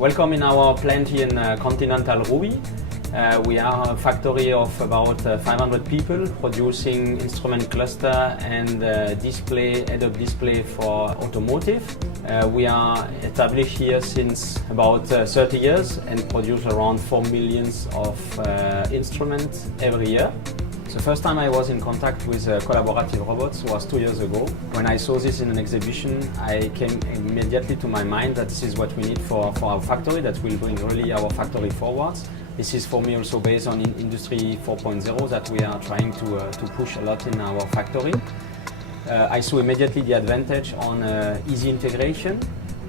Welcome in our plant here in Continental Ruby. We are a factory of about 500 people producing instrument cluster and display, head-up display for automotive. We are established here since about 30 years and produce around 4 million of instruments every year. The first time I was in contact with collaborative robots was 2 years ago. When I saw this in an exhibition, I came immediately to my mind that this is what we need for our factory, that will bring really our factory forwards. This is for me also based on Industry 4.0 that we are trying to push a lot in our factory. I saw immediately the advantage on easy integration,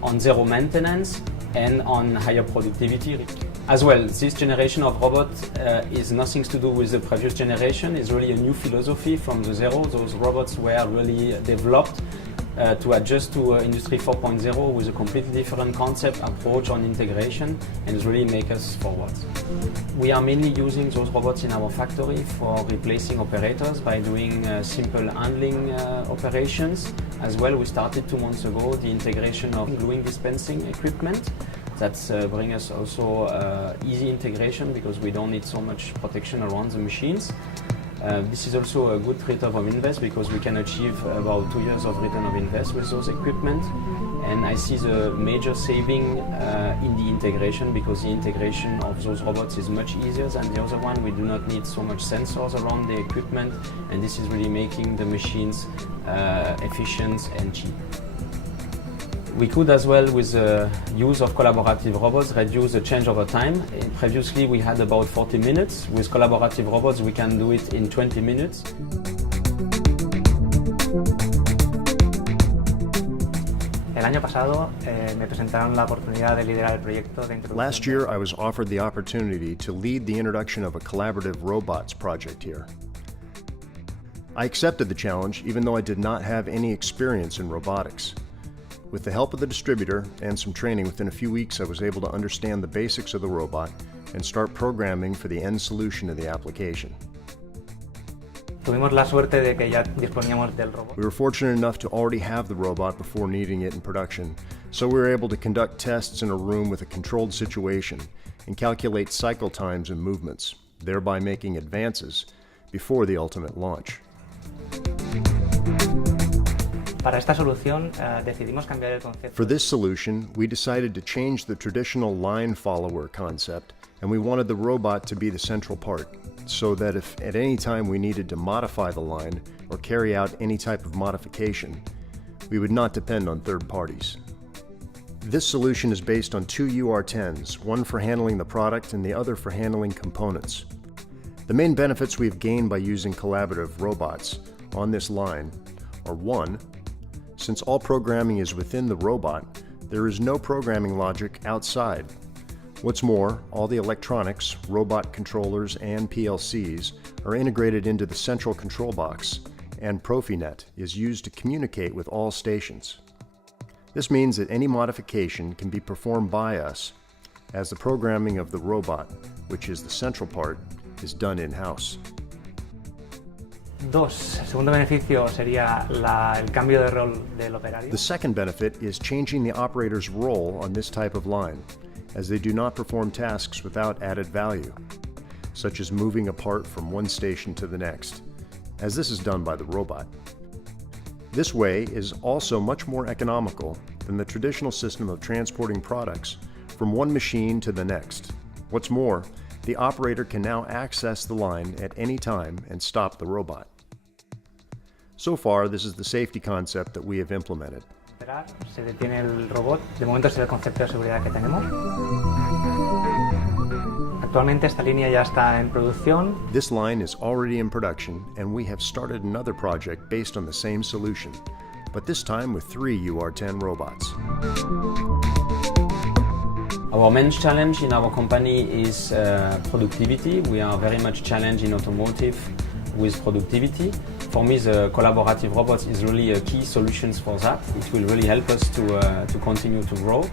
on zero maintenance, and on higher productivity. As well, this generation of robot is nothing to do with the previous generation. It's really a new philosophy from the zero. Those robots were really developed to adjust to Industry 4.0 with a completely different concept, approach on integration, and really make us forward. We are mainly using those robots in our factory for replacing operators by doing simple handling operations. As well, we started 2 months ago the integration of gluing dispensing equipment. That's bring us also easy integration because we don't need so much protection around the machines. This is also a good return of invest because we can achieve about 2 years of return of invest with those equipment. And I see the major saving in the integration because the integration of those robots is much easier than the other one. We do not need so much sensors around the equipment, and this is really making the machines efficient and cheap. We could as well, with the use of collaborative robots, reduce the changeover time. Previously we had about 40 minutes. With collaborative robots we can do it in 20 minutes. Last year I was offered the opportunity to lead the introduction of a collaborative robots project here. I accepted the challenge even though I did not have any experience in robotics. With the help of the distributor and some training, within a few weeks I was able to understand the basics of the robot and start programming for the end solution of the application. We were fortunate enough to already have the robot before needing it in production, so we were able to conduct tests in a room with a controlled situation and calculate cycle times and movements, thereby making advances before the ultimate launch. For this solution, we decided to change the traditional line follower concept, and we wanted the robot to be the central part, so that if at any time we needed to modify the line or carry out any type of modification, we would not depend on third parties. This solution is based on 2 UR10s, one for handling the product and the other for handling components. The main benefits we have gained by using collaborative robots on this line are: 1. Since all programming is within the robot, there is no programming logic outside. What's more, all the electronics, robot controllers, and PLCs are integrated into the central control box, and Profinet is used to communicate with all stations. This means that any modification can be performed by us, as the programming of the robot, which is the central part, is done in-house. The second benefit is changing the operator's role on this type of line, as they do not perform tasks without added value, such as moving a part from one station to the next, as this is done by the robot. This way is also much more economical than the traditional system of transporting products from one machine to the next. What's more, the operator can now access the line at any time and stop the robot. So far, this is the safety concept that we have implemented. This line is already in production, and we have started another project based on the same solution, but this time with 3 UR10 robots. Our main challenge in our company is productivity. We are very much challenged in automotive with productivity. For me, the collaborative robots is really a key solution for that. It will really help us to continue to grow.